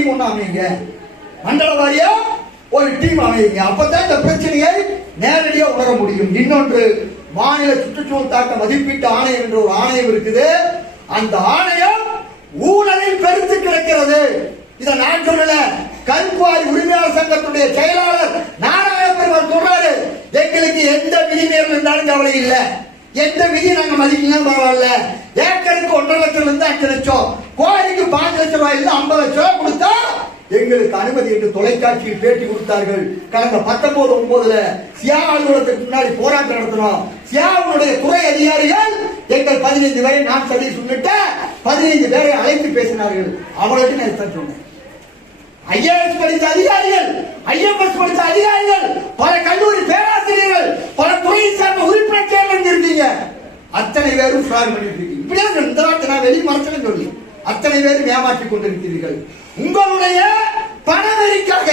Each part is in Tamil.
டீம் ஒண்ணு அமைங்க, மண்டல வாரியா ஒரு டீம் அமைங்க. அப்பதான் இந்த பிரச்சனையை நேரடியா உணர முடியும். இன்னொன்று, மாநில சுற்றுச்சூழல் தாக்க மதிப்பீட்டு ஆணையம் என்ற ஒரு ஆணையம் இருக்குது. அந்த ஆணையம் ஊழலில் பெருத்து கிடக்கிறது. இதை நான் சொல்லல, கல்குவாரி உரிமையாளர் சங்கத்துடைய செயலாளர் நாராயண பெருமாள் சொல்றாரு, எங்களுக்கு எந்த விதிமீறல் இருந்தாலும் கவலை இல்ல, எந்த விதி நாங்க மதிக்கலாம் பரவாயில்ல, ஏக்கருக்கு 1.5 லட்சம் இருந்து 5 லட்சம், கோரிக்கு 5 லட்சம் ரூபாய் இருந்து 50 லட்சம் ரூபாய் கொடுத்தா எங்களுக்கு அனுமதி என்று தொலைக்காட்சியில் பேட்டி கொடுத்தார்கள். கடந்த 19/9 சியா அலுவலகத்துக்கு முன்னாடி போராட்டம் நடத்தினோம். சியாவுடைய துறை அதிகாரிகள் எங்கள் 15 பேரை நான் சரி சொல்லிட்டு 15 பேரை அழைத்து பேசினார்கள். அவளுக்கு நான் சொன்னேன், ஐஏஎஸ் படித்த அதிகாரிகள், ஐஎஃப்எஸ் படித்த அதிகாரிகள், பல கல்லூரி பேராசிரியர்கள், பல துறையை சார்ந்த உறுப்பினர் சேர்ந்து இருக்கீங்க, அத்தனை பேரும் ஃபிராட் பண்ணிட்டு இருக்கீங்க. இப்படியே இந்த நாட்டு நான் வெளி மரத்தில் சொல்லி அத்தனை பேரும் ஏமாற்றிக் கொண்டிருக்கிறீர்கள். உங்களுடைய பணவெறிக்காக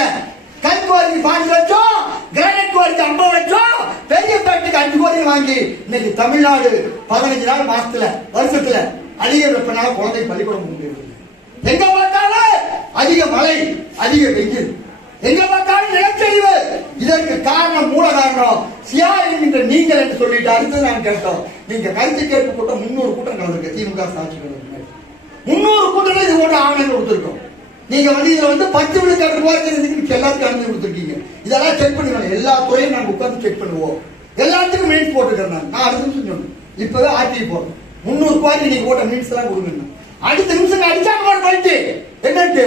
கல்குவாரிக்கு 5 லட்சம், கிரானைட் குவாரிக்கு 50 லட்சம், பெரிய பேட்டுக்கு 5 கோடி வாங்கி இன்னைக்கு தமிழ்நாடு 15 நாள் மாசத்துல வருஷத்துல அதிக வெப்பனால குழந்தை பள்ளிக்கூடம் முடியாது. எங்க பார்த்தாலும் அதிக மழை, அதிக வெயில், எங்க பார்த்தாலும் நிலச்சரிவு. இதற்கு காரணம், மூல காரணம் சியா என்கின்ற நீங்கள் என்று சொல்லிட்டு அடுத்து நான் கேட்டோம். நீங்க கருத்து கேட்பு கூட்டம் 300 கூட்டம் கலந்துருக்கு. திமுக சாட்சி 300 கூட்டம் இது போன்ற ஆவணங்கள் கொடுத்திருக்கோம். நீங்க இதுல 10 விழுக்காடு போறதுக்கு எல்லாத்துக்கும் அனுமதி கொடுத்துருக்கீங்க. இதெல்லாம் செக் பண்ணுங்க. எல்லா துறையும் நாங்க உட்கார்ந்து செக் பண்ணுவோம். எல்லாத்துக்கும் மினிட்ஸ் போட்டுக்கிறேன். நான் அடுத்த நிமிஷம் சொன்னேன், இப்பவே ஆர்டி போடுறேன். 300 கோடி நீங்க போட்ட மினிட்ஸ் எல்லாம் கொடுங்க. அடுத்த நிமிஷம் அடிச்சாங்க என்ன